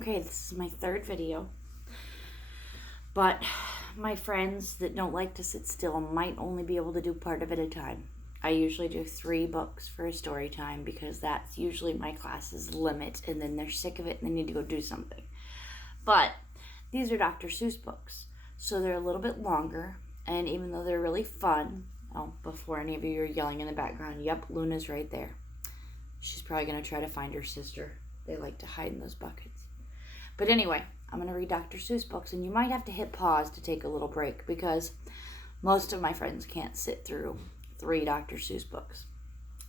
Okay, this is my third video, but my friends that don't like to sit still might only be able to do part of it at a time. I usually do 3 books for a story time because that's usually my class's limit, and then they're sick of it and they need to go do something. But these are Dr. Seuss books, so they're a little bit longer, and even though they're really fun, before any of you are yelling in the background, yep, Luna's right there. She's probably going to try to find her sister. They like to hide in those buckets. But anyway, I'm going to read Dr. Seuss books, and you might have to hit pause to take a little break because most of my friends can't sit through 3 Dr. Seuss books.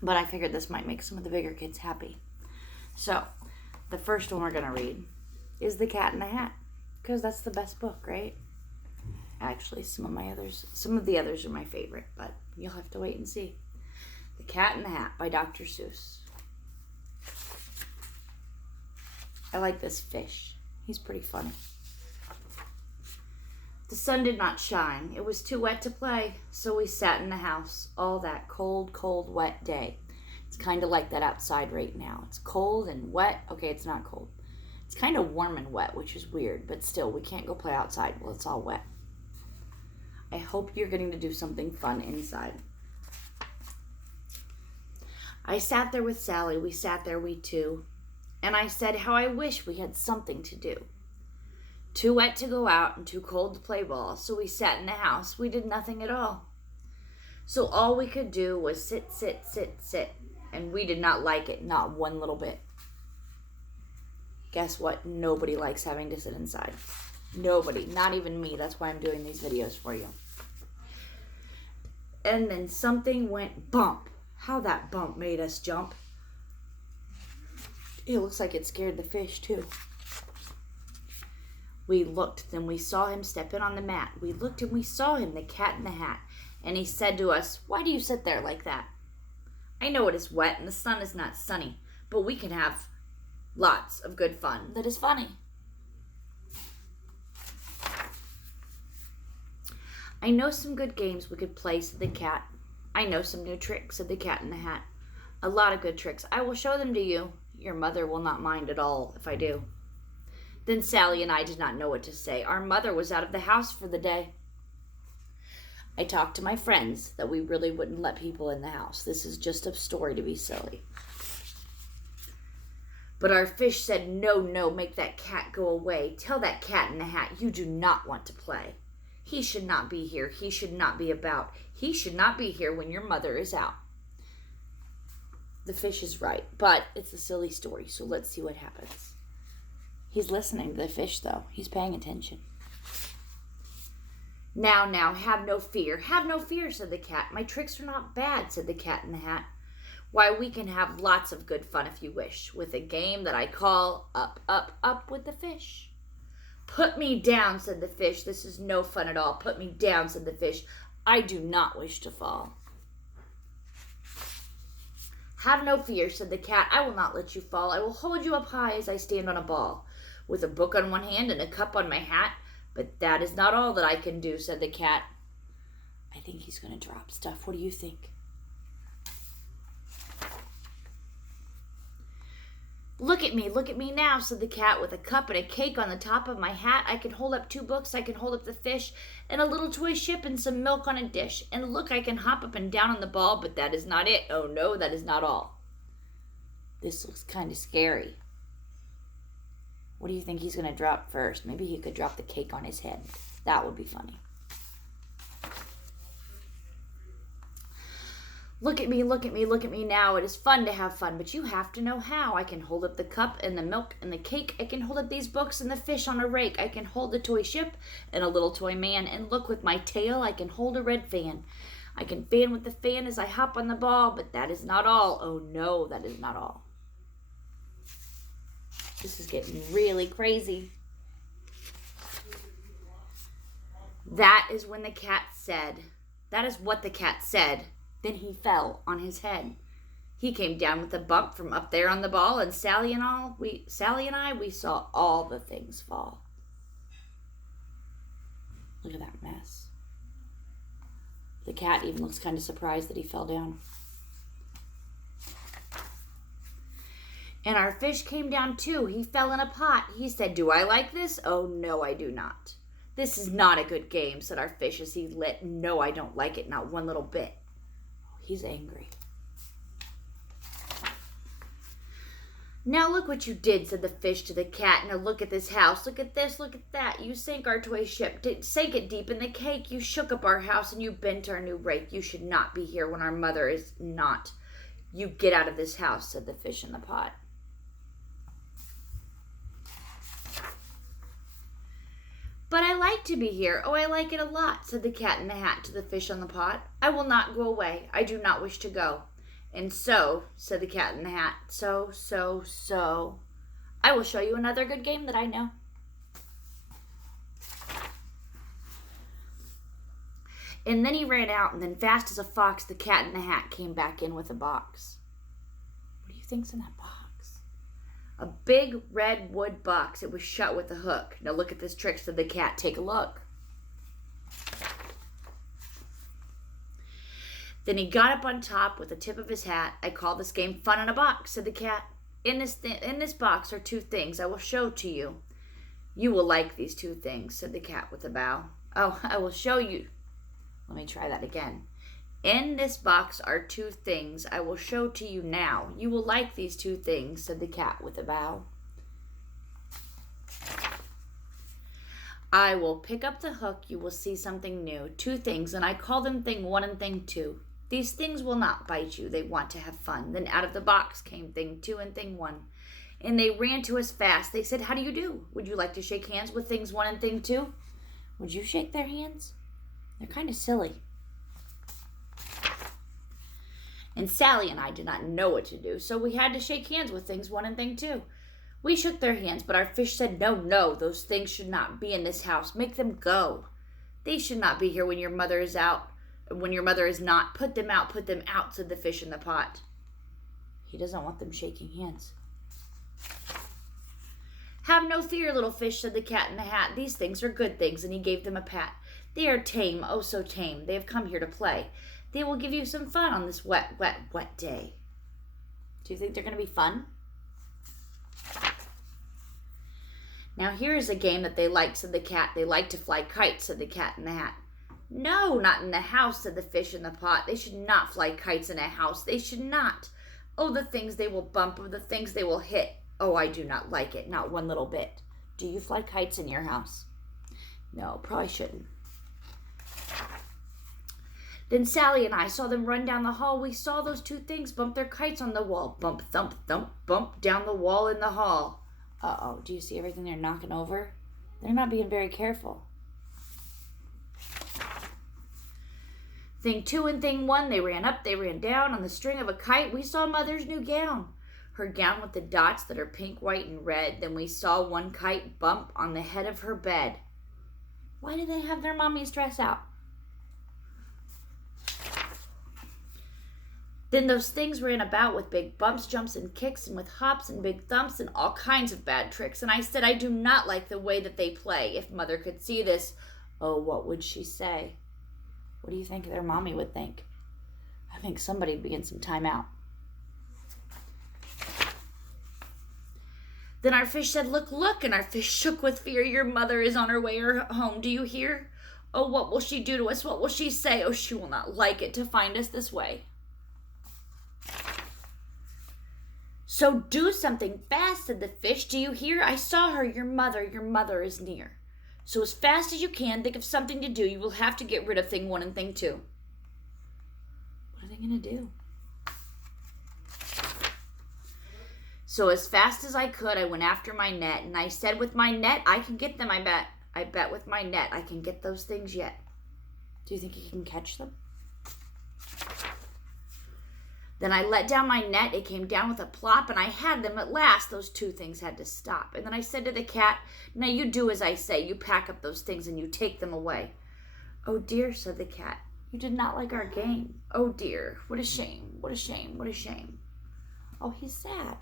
But I figured this might make some of the bigger kids happy. So, the first one we're going to read is The Cat in the Hat, because that's the best book, right? Actually, some of the others are my favorite, but you'll have to wait and see. The Cat in the Hat by Dr. Seuss. I like this fish. He's pretty funny. The sun did not shine. It was too wet to play, so we sat in the house all that cold, cold, wet day. It's kind of like that outside right now. It's cold and wet. Okay, it's not cold. It's kind of warm and wet, which is weird, but still, we can't go play outside while it's all wet. I hope you're getting to do something fun inside. I sat there with Sally. We sat there, we two. And I said how I wish we had something to do. Too wet to go out and too cold to play ball, so we sat in the house. We did nothing at all. So all we could do was sit, sit, sit, sit, and we did not like it, not one little bit. Guess what? Nobody likes having to sit inside. Nobody, not even me. That's why I'm doing these videos for you. And then something went bump. How that bump made us jump. It looks like it scared the fish, too. We looked, then we saw him step in on the mat. We looked and we saw him, the cat in the hat. And he said to us, "Why do you sit there like that? I know it is wet and the sun is not sunny, but we can have lots of good fun that is funny." "I know some good games we could play," said the cat. "I know some new tricks," said the cat in the hat. "A lot of good tricks. I will show them to you. Your mother will not mind at all if I do." Then Sally and I did not know what to say. Our mother was out of the house for the day. I talked to my friends that we really wouldn't let people in the house. This is just a story to be silly. But our fish said, "No, no, make that cat go away. Tell that cat in the hat you do not want to play. He should not be here. He should not be about. He should not be here when your mother is out." The fish is right, but it's a silly story, so let's see what happens. He's listening to the fish, though. He's paying attention. Now, have no fear, said the cat. "My tricks are not bad," said the cat in the hat. "Why, we can have lots of good fun if you wish, with a game that I call Up, Up, Up with the Fish." "Put me down," said the fish. "This is no fun at all." "Put me down," said the fish. "I do not wish to fall." "Have no fear," said the cat. "I will not let you fall. I will hold you up high as I stand on a ball, with a book on one hand and a cup on my hat. But that is not all that I can do," said the cat. I think he's going to drop stuff. What do you think? Look at me now," said the cat. "With a cup and a cake on the top of my hat, I can hold up 2 books, I can hold up the fish, and a little toy ship and some milk on a dish. And look, I can hop up and down on the ball, but that is not it. Oh no, that is not all." This looks kind of scary. What do you think he's going to drop first? Maybe he could drop the cake on his head. That would be funny. Look at me now. It is fun to have fun, but you have to know how. I can hold up the cup and the milk and the cake. I can hold up these books and the fish on a rake. I can hold the toy ship and a little toy man. And look, with my tail, I can hold a red fan. I can fan with the fan as I hop on the ball, but that is not all. Oh no, that is not all. This is getting really crazy. That is what the cat said. Then he fell on his head. He came down with a bump from up there on the ball, and Sally and I, we saw all the things fall. Look at that mess. The cat even looks kind of surprised that he fell down. And our fish came down too. He fell in a pot. He said, "Do I like this? Oh, no, I do not. This is not a good game," said our fish as he lit. "No, I don't like it, not one little bit." He's angry. "Now look what you did," said the fish to the cat. "Now look at this house. Look at this, look at that. You sank our toy ship, sank it deep in the cake. You shook up our house and you bent our new rake. You should not be here when our mother is not. You get out of this house," said the fish in the pot. "But I like to be here. Oh, I like it a lot," said the cat in the hat to the fish on the pot. "I will not go away. I do not wish to go." "And so," said the cat in the hat, so, "I will show you another good game that I know." And then he ran out, and then fast as a fox, the cat in the hat came back in with a box. What do you think's in that box? A big red wood box. It was shut with a hook. "Now look at this trick," said the cat. "Take a look." Then he got up on top with the tip of his hat. "I call this game Fun in a Box," said the cat. In this box are two things I will show to you. You will like these two things," said the cat with a bow. "Oh, I will show you." Let me try that again. "In this box are two things I will show to you now. You will like these two things," said the cat with a bow. "I will pick up the hook. You will see something new. Two things, and I call them thing one and thing two. These things will not bite you. They want to have fun." Then out of the box came thing two and thing one. And they ran to us fast. They said, "How do you do? Would you like to shake hands with things one and thing two?" Would you shake their hands? They're kind of silly. And Sally and I did not know what to do, so we had to shake hands with things one and thing two. We shook their hands, but our fish said, No, those things should not be in this house. Make them go. They should not be here when your mother is out, when your mother is not. Put them out, said the fish in the pot. He doesn't want them shaking hands. "Have no fear, little fish," said the cat in the hat. "These things are good things," and he gave them a pat. "They are tame, oh so tame. They have come here to play. They will give you some fun on this wet day." Do you think they're going to be fun? "Now here is a game that they like," said the cat. "They like to fly kites," said the cat in the hat. "No, not in the house," said the fish in the pot. "They should not fly kites in a house. They should not. Oh, the things they will bump, the things they will hit. Oh, I do not like it, not one little bit. Do you fly kites in your house?" No, probably shouldn't. Then Sally and I saw them run down the hall. We saw those two things bump their kites on the wall. Bump, thump, thump, bump down the wall in the hall. Uh-oh, do you see everything they're knocking over? They're not being very careful. Thing two and thing one, they ran up, they ran down. On the string of a kite, we saw Mother's new gown. Her gown with the dots that are pink, white, and red. Then we saw one kite bump on the head of her bed. Why do they have their mommy's dress out? Then those things ran about with big bumps, jumps, and kicks, and with hops and big thumps and all kinds of bad tricks. And I said, I do not like the way that they play. If Mother could see this, oh, what would she say? What do you think their mommy would think? I think somebody would be in some time out. Then our fish said, look, look, and our fish shook with fear. Your mother is on her way home. Do you hear? Oh, what will she do to us? What will she say? Oh, she will not like it to find us this way. So do something fast, said the fish. Do you hear? I saw her. Your mother is near. So as fast as you can, think of something to do. You will have to get rid of thing one and thing two. What are they going to do? So as fast as I could, I went after my net, and I said, with my net, I can get them, I bet. I bet with my net, I can get those things yet. Do you think you can catch them? Then I let down my net, it came down with a plop, and I had them at last. Those two things had to stop. And then I said to the cat, now you do as I say. You pack up those things and you take them away. Oh dear, said the cat, you did not like our game. Oh dear, what a shame, what a shame, what a shame. Oh, he's sad.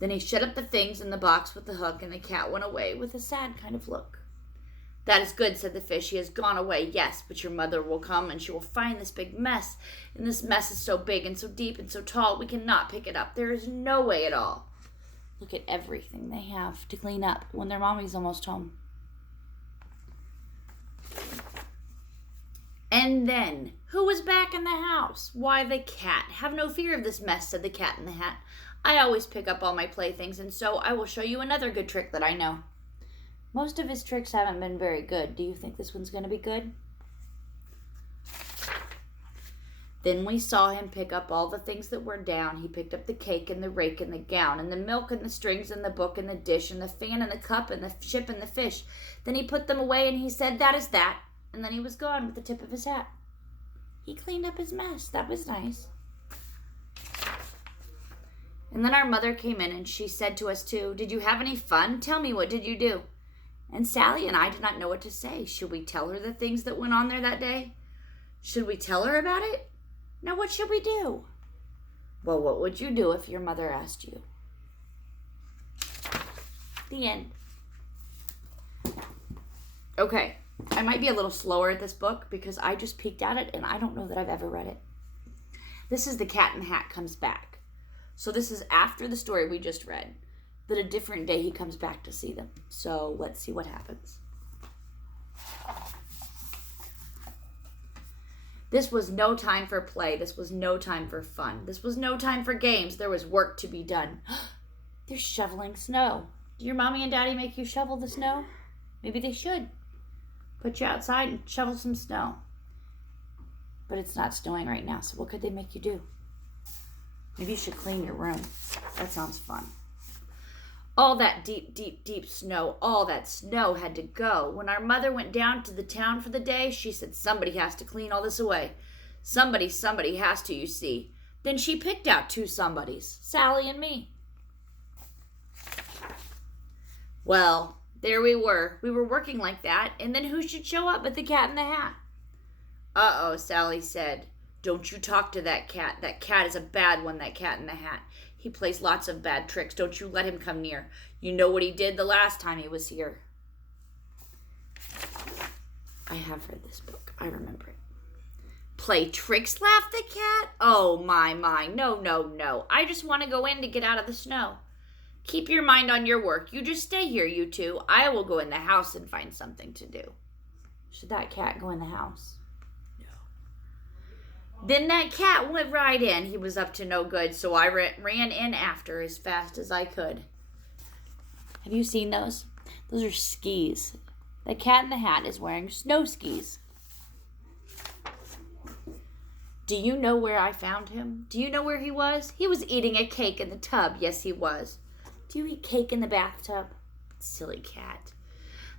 Then he shut up the things in the box with the hook, and the cat went away with a sad kind of look. That is good, said the fish. He has gone away, yes, but your mother will come, and she will find this big mess. And this mess is so big and so deep and so tall, we cannot pick it up. There is no way at all. Look at everything they have to clean up when their mommy's almost home. And then, who was back in the house? Why, the cat. Have no fear of this mess, said the Cat in the Hat. I always pick up all my playthings, and so I will show you another good trick that I know. Most of his tricks haven't been very good. Do you think this one's going to be good? Then we saw him pick up all the things that were down. He picked up the cake and the rake and the gown and the milk and the strings and the book and the dish and the fan and the cup and the ship and the fish. Then he put them away and he said, that is that. And then he was gone with the tip of his hat. He cleaned up his mess. That was nice. And then our mother came in and she said to us too, did you have any fun? Tell me, what did you do? And Sally and I did not know what to say. Should we tell her the things that went on there that day? Should we tell her about it? Now what should we do? Well, what would you do if your mother asked you? The end. Okay, I might be a little slower at this book because I just peeked at it and I don't know that I've ever read it. This is The Cat in the Hat Comes Back. So this is after the story we just read. That a different day he comes back to see them. So let's see what happens. This was no time for play. This was no time for fun. This was no time for games. There was work to be done. They're shoveling snow. Do your mommy and daddy make you shovel the snow? Maybe they should. Put you outside and shovel some snow. But it's not snowing right now, so what could they make you do? Maybe you should clean your room. That sounds fun. All that deep, deep, deep snow, all that snow had to go. When our mother went down to the town for the day, she said, somebody has to clean all this away. Somebody has to, you see. Then she picked out two somebodies, Sally and me. Well, there we were. We were working like that, and then who should show up but the Cat in the Hat? Uh-oh, Sally said. Don't you talk to that cat. That cat is a bad one, that Cat in the Hat. He plays lots of bad tricks. Don't you let him come near. You know what he did the last time he was here. I have read this book. I remember it. Play tricks, laughed the cat. Oh, my. No. I just want to go in to get out of the snow. Keep your mind on your work. You just stay here, you two. I will go in the house and find something to do. Should that cat go in the house? Then that cat went right in. He was up to no good, so I ran in after as fast as I could. Have you seen those? Those are skis. The Cat in the Hat is wearing snow skis. Do you know where I found him? Do you know where he was? He was eating a cake in the tub. Yes, he was. Do you eat cake in the bathtub? Silly cat.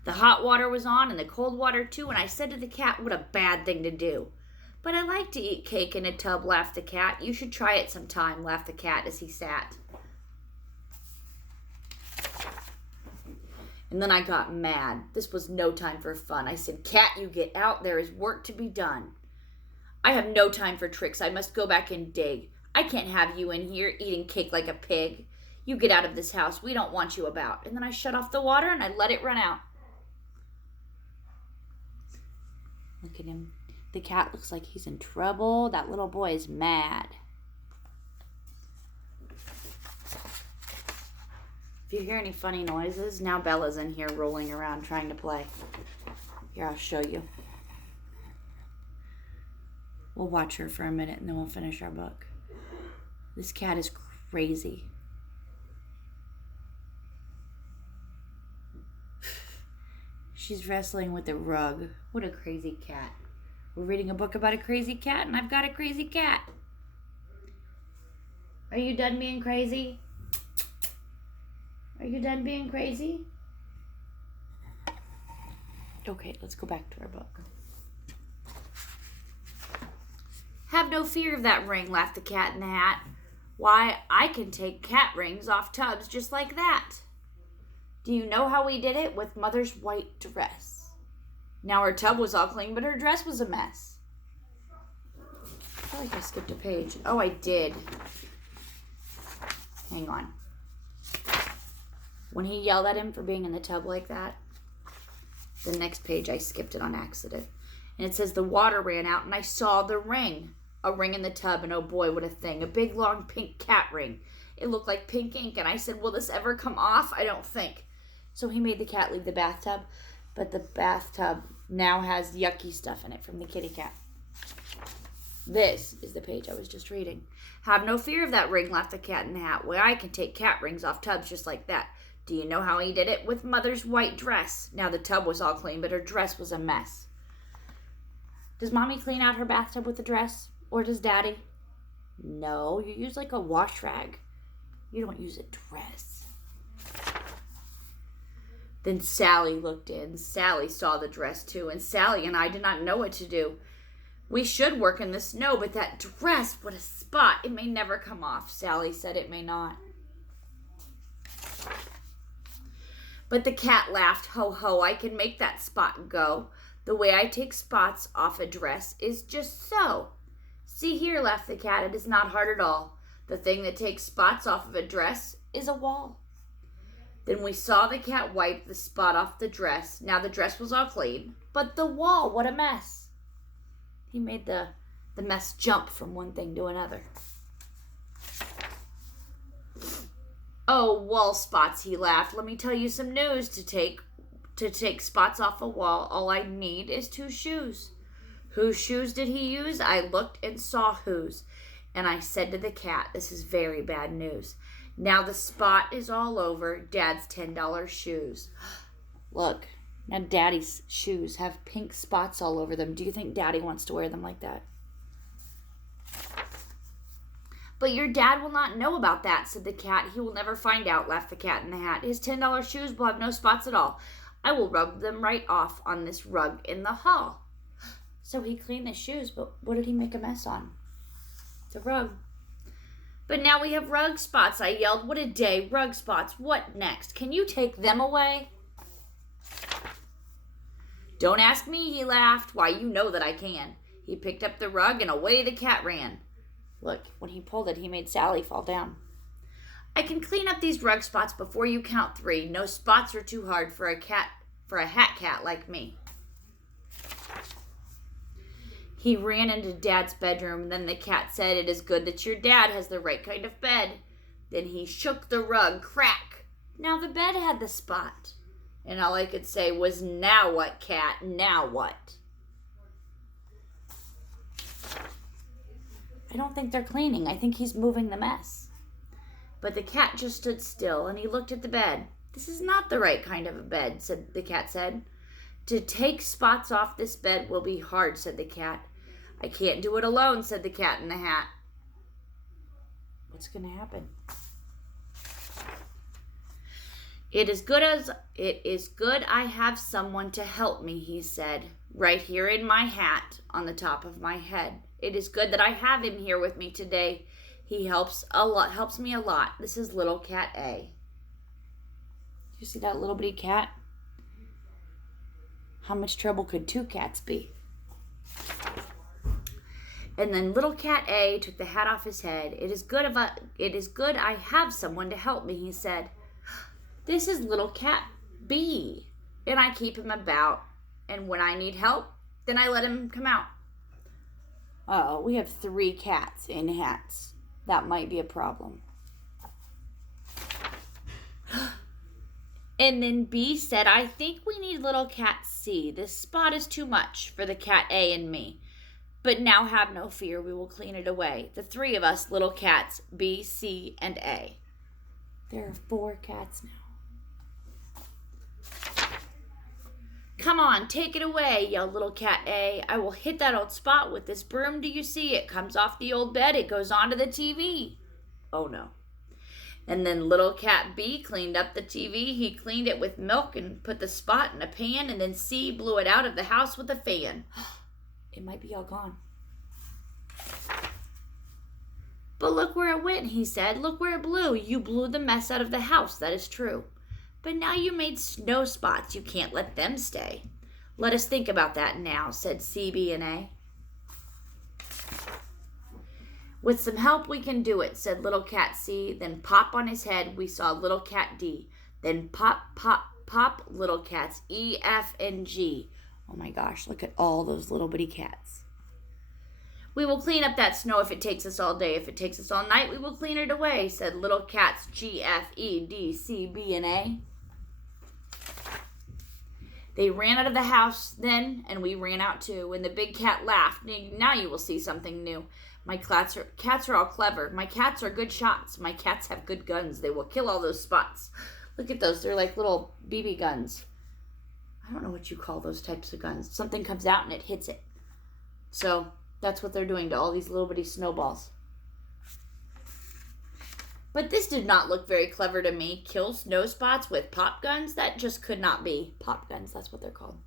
The hot water was on and the cold water too, and I said to the cat, what a bad thing to do. But I like to eat cake in a tub, laughed the cat. You should try it sometime, laughed the cat as he sat. And then I got mad. This was no time for fun. I said, cat, you get out. There is work to be done. I have no time for tricks. I must go back and dig. I can't have you in here eating cake like a pig. You get out of this house. We don't want you about. And then I shut off the water and I let it run out. Look at him. The cat looks like he's in trouble. That little boy is mad. If you hear any funny noises, now Bella's in here rolling around trying to play. Here, I'll show you. We'll watch her for a minute and then we'll finish our book. This cat is crazy. She's wrestling with the rug. What a crazy cat. We're reading a book about a crazy cat, and I've got a crazy cat. Are you done being crazy? Are you done being crazy? Okay, let's go back to our book. Have no fear of that ring, laughed the Cat in the Hat. Why, I can take cat rings off tubs just like that. Do you know how we did it? With Mother's white dress. Now her tub was all clean, but her dress was a mess. I feel like I skipped a page. Oh, I did. Hang on. When he yelled at him for being in the tub like that, The next page, I skipped it on accident. And it says the water ran out and I saw the ring. A ring in the tub, and oh boy, what a thing. A big, long, pink cat ring. It looked like pink ink, and I said, will this ever come off? I don't think. So he made the cat leave the bathtub, but the bathtub now has yucky stuff in it from the kitty cat. This is the page I was just reading. Have no fear of that ring, laughed the cat in the hat. Why, I can take cat rings off tubs just like that. Do you know how he did it? With Mother's white dress. Now the tub was all clean, but her dress was a mess. Does Mommy clean out her bathtub with a dress? Or does Daddy? No, you use like a wash rag. You don't use a dress. Then Sally looked in. Sally saw the dress too, and Sally and I did not know what to do. We should work in the snow, but that dress, what a spot. It may never come off. Sally said it may not. But the cat laughed. Ho, ho, I can make that spot go. The way I take spots off a dress is just so. See here, laughed the cat, it is not hard at all. The thing that takes spots off of a dress is a wall. Then we saw the cat wipe the spot off the dress. Now the dress was all clean, but the wall, what a mess. He made the mess jump from one thing to another. Oh, wall spots, he laughed. Let me tell you some news. To take spots off a wall, all I need is 2 shoes. Whose shoes did he use? I looked and saw whose. And I said to the cat, this is very bad news. Now the spot is all over Dad's $10 shoes. Look, now Daddy's shoes have pink spots all over them. Do you think Daddy wants to wear them like that? But your dad will not know about that, said the cat. He will never find out, laughed the cat in the hat. His $10 shoes will have no spots at all. I will rub them right off on this rug in the hall. So he cleaned the shoes, but what did he make a mess on? The rug. But now we have rug spots, I yelled. What a day, rug spots. What next? Can you take them away? Don't ask me, he laughed. Why, you know that I can. He picked up the rug and away the cat ran. Look, when he pulled it, he made Sally fall down. I can clean up these rug spots before you count 3. No spots are too hard for a hat cat like me. He ran into Dad's bedroom. Then the cat said, it is good that your dad has the right kind of bed. Then he shook the rug, crack. Now the bed had the spot. And all I could say was, now what, cat? Now what? I don't think they're cleaning. I think he's moving the mess. But the cat just stood still and he looked at the bed. This is not the right kind of a bed, the cat said. To take spots off this bed will be hard, said the cat. I can't do it alone, said the cat in the hat. What's going to happen? It is good I have someone to help me, he said, right here in my hat on the top of my head. It is good that I have him here with me today. He helps me a lot. This is little cat A. You see that little bitty cat? How much trouble could 2 cats be? And then little cat A took the hat off his head. It is good I have someone to help me, he said. This is little cat B, and I keep him about, and when I need help, then I let him come out. Uh-oh, we have 3 cats in hats. That might be a problem. And then B said, I think we need little cat C. This spot is too much for the cat A and me. But now have no fear, we will clean it away. The 3 of us, little cats, B, C, and A. There are 4 cats now. Come on, take it away, yelled little cat A. I will hit that old spot with this broom. Do you see? It comes off the old bed. It goes onto the TV. Oh, no. And then little cat B cleaned up the TV. He cleaned it with milk and put the spot in a pan. And then C blew it out of the house with a fan. It might be all gone. But look where it went, he said. Look where it blew. You blew the mess out of the house. That is true. But now you made snow spots. You can't let them stay. Let us think about that now, said C, B, and A. With some help, we can do it, said little cat C. Then pop on his head, we saw little cat D. Then pop, pop, Pop little cats, E, F, and G. Oh my gosh, look at all those little bitty cats. We will clean up that snow if it takes us all day. If it takes us all night, we will clean it away, said little cats G, F, E, D, C, B, and A. They ran out of the house then, and we ran out too. And the big cat laughed. Now you will see something new. My cats are all clever. My cats are good shots. My cats have good guns. They will kill all those spots. Look at those. They're like little BB guns. I don't know what you call those types of guns. Something comes out and it hits it. So that's what they're doing to all these little bitty snowballs. But this did not look very clever to me. Kill snow spots with pop guns? That just could not be. Pop guns, that's what they're called.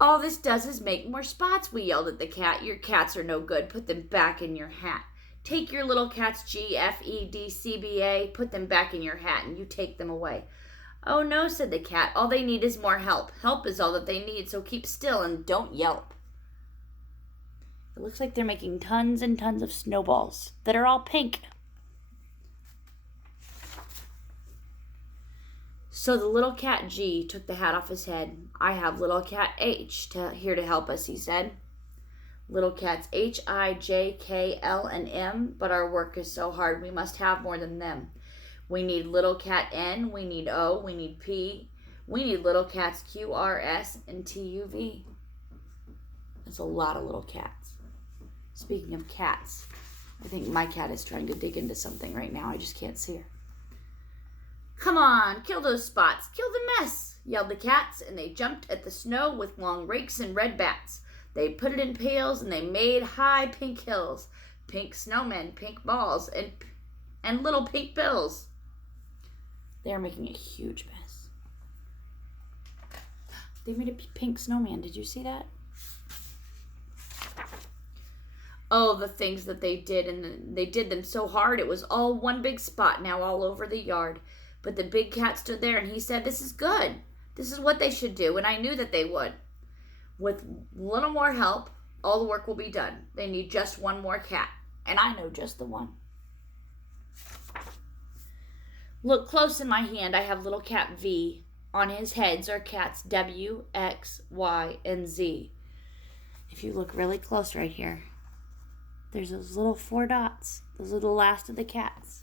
All this does is make more spots, we yelled at the cat. Your cats are no good. Put them back in your hat. Take your little cats G, F, E, D, C, B, A. Put them back in your hat and you take them away. Oh no, said the cat. All they need is more help. Help is all that they need, so keep still and don't yelp. It looks like they're making tons and tons of snowballs that are all pink. So the little cat G took the hat off his head. I have little cat H here to help us, he said. Little cats H, I, J, K, L, and M, but our work is so hard we must have more than them. We need little cat N, we need O, we need P. We need little cats Q, R, S, and T, U, V. That's a lot of little cats. Speaking of cats, I think my cat is trying to dig into something right now. I just can't see her. Come on, kill those spots, kill the mess, yelled the cats, and they jumped at the snow with long rakes and red bats. They put it in pails and they made high pink hills, pink snowmen, pink balls, and little pink bills. They are making a huge mess. They made a pink snowman. Did you see that? Oh, the things that they did, and they did them so hard. It was all one big spot now all over the yard. But the big cat stood there and he said, this is good. This is what they should do, and I knew that they would. With a little more help, all the work will be done. They need just one more cat, and I know just the one. Look close in my hand. I have little cat V. On his heads are cats W, X, Y, and Z. If you look really close right here, there's those little 4 dots. Those are the last of the cats.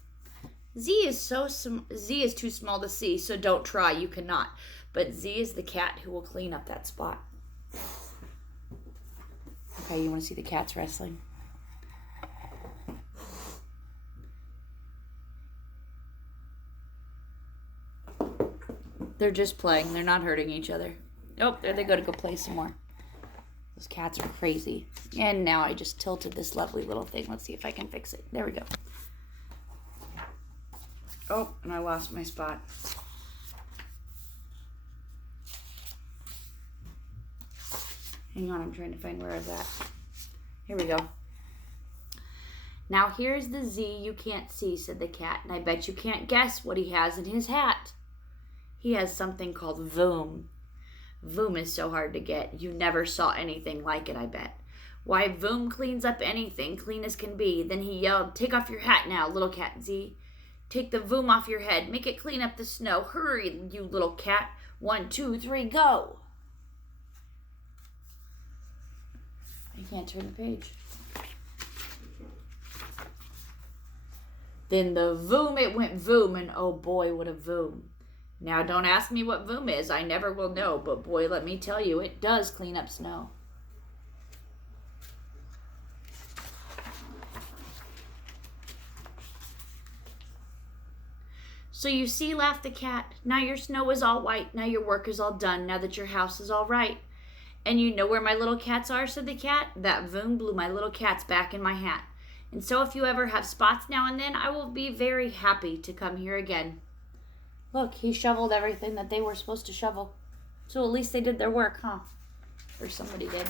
Z is too small to see, so don't try. You cannot. But Z is the cat who will clean up that spot. Okay, you want to see the cats wrestling? They're just playing. They're not hurting each other. Oh, there they go to go play some more. Those cats are crazy. And now I just tilted this lovely little thing. Let's see if I can fix it. There we go. Oh, and I lost my spot. Hang on, I'm trying to find where I was at. Here we go. Now here's the Z you can't see, said the cat, and I bet you can't guess what he has in his hat. He has something called Voom. Voom is so hard to get. You never saw anything like it, I bet. Why, Voom cleans up anything, clean as can be. Then he yelled, take off your hat now, little cat Z. Take the Voom off your head. Make it clean up the snow. Hurry, you little cat. 1, 2, 3, go. I can't turn the page. Then the Voom, it went Voom, and oh boy, what a Voom. Now, don't ask me what Voom is. I never will know, but boy, let me tell you, it does clean up snow. So you see, laughed the cat, now your snow is all white, now your work is all done, now that your house is all right. And you know where my little cats are, said the cat. That Voom blew my little cats back in my hat. And so if you ever have spots now and then, I will be very happy to come here again. Look, he shoveled everything that they were supposed to shovel. So at least they did their work, huh? Or somebody did.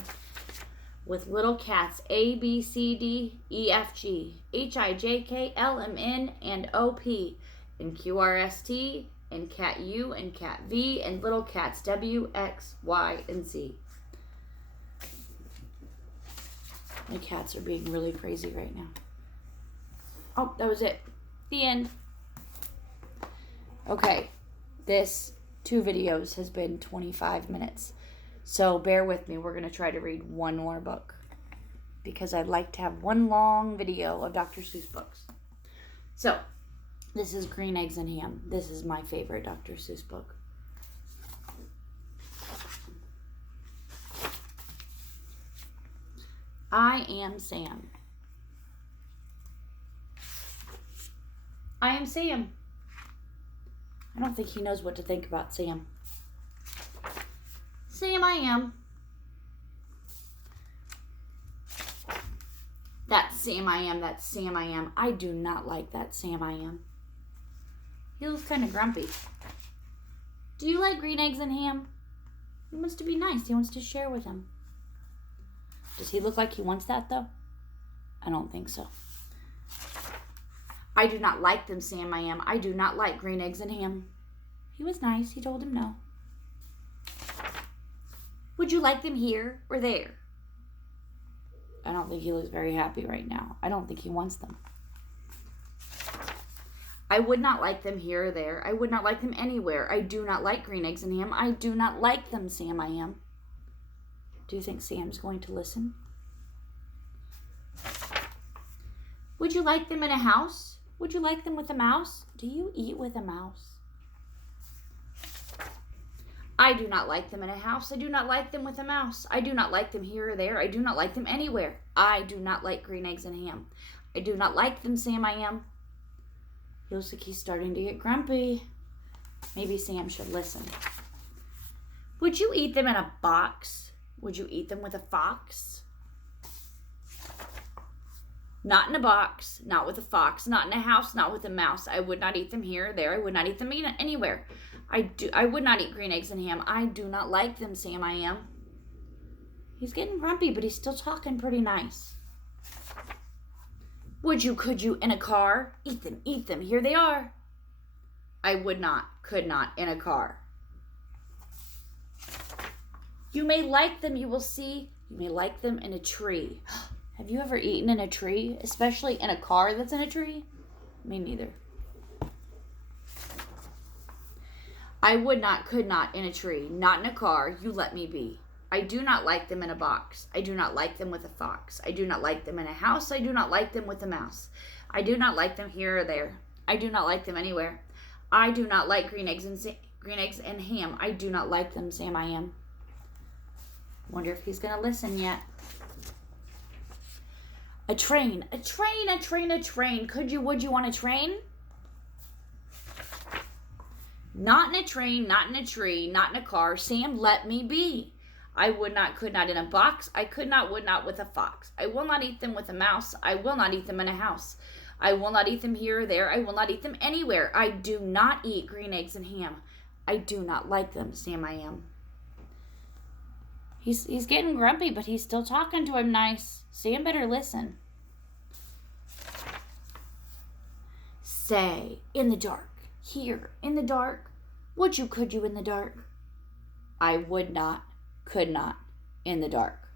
With little cats A, B, C, D, E, F, G, H, I, J, K, L, M, N, and O, P, and Q, R, S, T, and cat U, and cat V, and little cats W, X, Y, and Z. My cats are being really crazy right now. Oh, that was it. The end. Okay, This 2 videos has been 25 minutes. So bear with me. We're going to try to read one more book, because I'd like to have one long video of Dr. Seuss books. So, this is Green Eggs and Ham. This is my favorite Dr. Seuss book. I am Sam. I am Sam. I don't think he knows what to think about Sam. Sam, I am. That's Sam, I am. That's Sam, I am. I do not like that Sam, I am. He looks kind of grumpy. Do you like green eggs and ham? He wants to be nice. He wants to share with him. Does he look like he wants that, though? I don't think so. I do not like them, Sam, I am. I do not like green eggs and ham. He was nice. He told him no. Would you like them here or there? I don't think he looks very happy right now. I don't think he wants them. I would not like them here or there. I would not like them anywhere. I do not like green eggs and ham. I do not like them, Sam, I am. Do you think Sam's going to listen? Would you like them in a house? Would you like them with a mouse? Do you eat with a mouse? I do not like them in a house. I do not like them with a mouse. I do not like them here or there. I do not like them anywhere. I do not like green eggs and ham. I do not like them, Sam, I am. He looks like he's starting to get grumpy. Maybe Sam should listen. Would you eat them in a box? Would you eat them with a fox? Not in a box, not with a fox, not in a house, not with a mouse. I would not eat them here or there. I would not eat them anywhere. I would not eat green eggs and ham. I do not like them, Sam, I am. He's getting grumpy, but he's still talking pretty nice. Would you, could you, in a car? Eat them, here they are. I would not, could not, in a car. You may like them, you will see. You may like them in a tree. Have you ever eaten in a tree? Especially in a car that's in a tree? Me neither. I would not, could not, in a tree. Not in a car. You let me be. I do not like them in a box. I do not like them with a fox. I do not like them in a house. I do not like them with a mouse. I do not like them here or there. I do not like them anywhere. I do not like green eggs and ham. I do not like them, Sam, I am. Wonder if he's going to listen yet. A train, a train, a train, a train. Could you, would you on a train? Not in a train, not in a tree, not in a car. Sam, let me be. I would not, could not in a box. I could not, would not with a fox. I will not eat them with a mouse. I will not eat them in a house. I will not eat them here or there. I will not eat them anywhere. I do not eat green eggs and ham. I do not like them, Sam, I am. He's getting grumpy, but he's still talking to him nice. Sam better listen. Say, in the dark, here, in the dark. Would you, could you in the dark? I would not, could not, in the dark.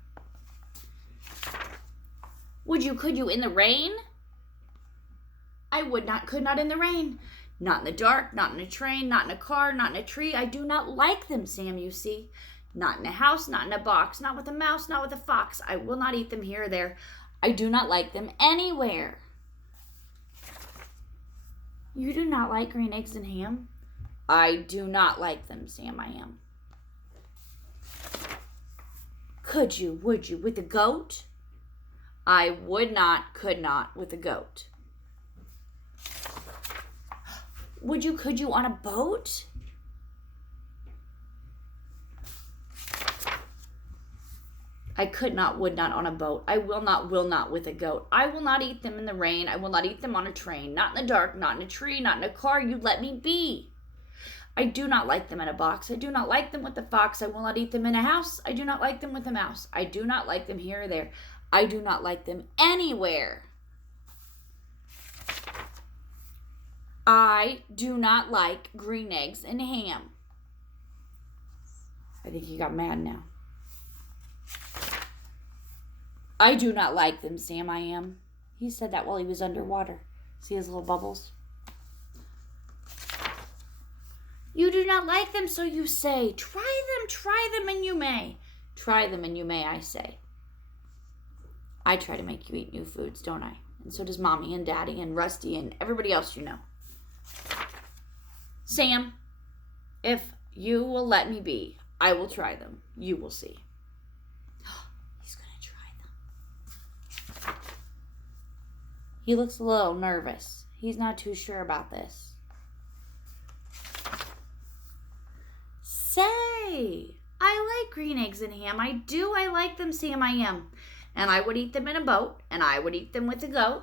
Would you, could you in the rain? I would not, could not in the rain. Not in the dark, not in a train, not in a car, not in a tree. I do not like them, Sam, you see. Not in a house, not in a box, not with a mouse, not with a fox. I will not eat them here or there. I do not like them anywhere. You do not like green eggs and ham? I do not like them, Sam, I am. Could you, would you, with a goat? I would not, could not, with a goat. Would you, could you on a boat? I could not, would not on a boat. I will not with a goat. I will not eat them in the rain. I will not eat them on a train. Not in the dark, not in a tree, not in a car. You let me be. I do not like them in a box. I do not like them with a fox. I will not eat them in a house. I do not like them with a mouse. I do not like them here or there. I do not like them anywhere. I do not like green eggs and ham. I think he got mad now. I do not like them, Sam, I am. He said that while he was underwater. See his little bubbles? You do not like them, so you say. Try them, and you may. Try them, and you may, I say. I try to make you eat new foods, don't I? And so does Mommy and Daddy and Rusty and everybody else you know. Sam, if you will let me be, I will try them. You will see. He's going to try them. He looks a little nervous. He's not too sure about this. Say, I like green eggs and ham. I do. I like them, Sam. I am. And I would eat them in a boat, and I would eat them with a goat.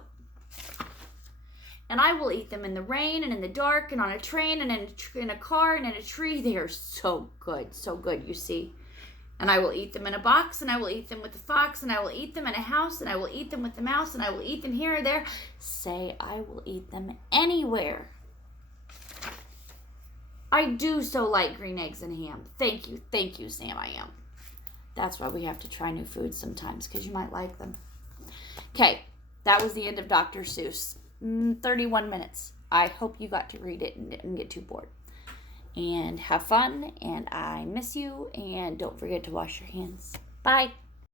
And I will eat them in the rain and in the dark and on a train and in a car and in a tree. They are so good, you see. And I will eat them in a box, and I will eat them with the fox, and I will eat them in a house, and I will eat them with the mouse, and I will eat them here or there. Say, I will eat them anywhere. I do so like green eggs and ham. Thank you, Sam, I am. That's why we have to try new foods sometimes, because you might like them. Okay, that was the end of Dr. Seuss. 31 minutes. I hope you got to read it and didn't get too bored. And have fun, and I miss you, and don't forget to wash your hands. Bye.